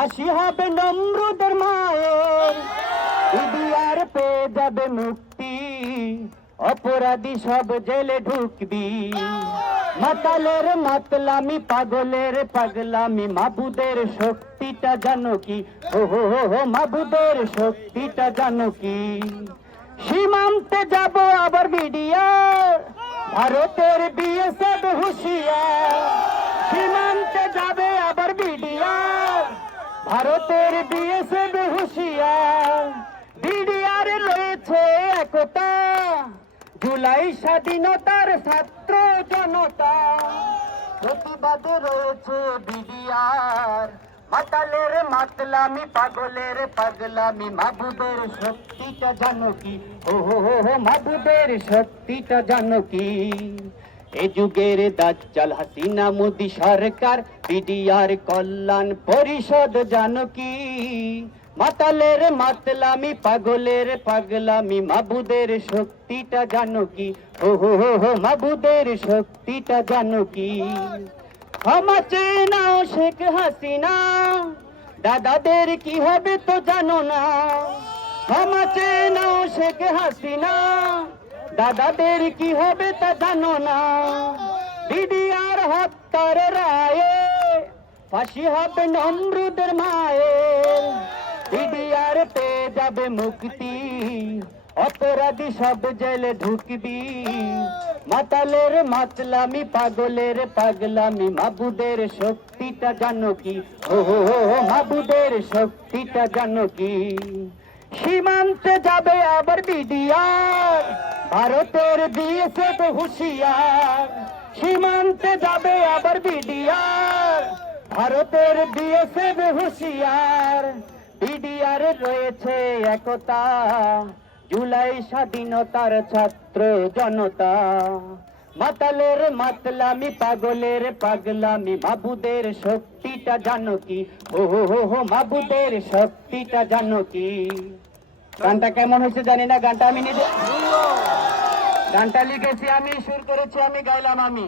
ফাঁসি হবে নমরুদের মায়ের ইডিয়ার পেয়ে যাবে মুক্তি অপরাধী সব জেলে ঢুকবি মাতালের মাতলামি পাগলের পাগলামি মাবুদের শক্তিটা জানো কি ও হো হো মাবুদের শক্তিটা জানো কি সীমান্তে যাব আবার বিডিয়ার ভারতের বিএসএফ হুঁশিয়ার সীমান্তে যাবে আবার বিডিআর ভারতের বিএসএফ হুঁশিয়ার বিডিআর রয়েছে একতা। জুলাই স্বাধীনতার ছাত্র জনতা। প্রতিবাদে রয়েছে বিডিআর মাতালের মাতলামি, পাগলের পাগলামি মাবুদের শক্তিটা জানো কি? ও হো হো মাবুদের শক্তিটা জানো কি? এ যুগের দাজ্জাল হাসিনা, মোদি সরকার, বিডিআর কল্যাণ পরিষদ জানো কি মাতালের মাতলামি, পাগলের পাগলামি, মাবুদের শক্তিটা জানো কি ও হো হো, মাবুদের শক্তিটা জানো কি ক্ষমা চেয়ে নাও শেখ হাসিনা, দাদাদের কি হবে তো জানো না। ক্ষমা চেয়ে নাও শেখ হাসিনা দাদাদের কি হবে তা জানো না। বিডিআর হত্যার রায়ে ফাঁসি হবে নমরুদের মায়ে। বিডিআর পেয়ে যাবে মুক্তি, অপরাধী সব জেলে ঢুকবি। মাতালের মাতলামি, পাগলের পাগলামি, মাবুদের শক্তিটা জানো কি? ও মাবুদের শক্তিটা জানো কি? সীমান্তে যাবে আবার বিডিআর। ভারতের দিয়েছে তো হুঁশিয়ার। সীমান্তে যাবে আবার বিডিআর। ভারতের দিয়েছে হুঁশিয়ার। বিডিআর রয়েছে একতা। জুলাই স্বাধীনতার ছাত্র জনতা। মাতালের মাতলামি, পাগলের পাগলামি, মাবুদের শক্তিটা জানো কি? ও হো হো, মাবুদের শক্তিটা জানো কি? গানটা কেমন হয়েছে জানি না, গানটা আমি নিজে গানটা লিখেছি আমি সুর করেছি আমি গাইলাম আমি।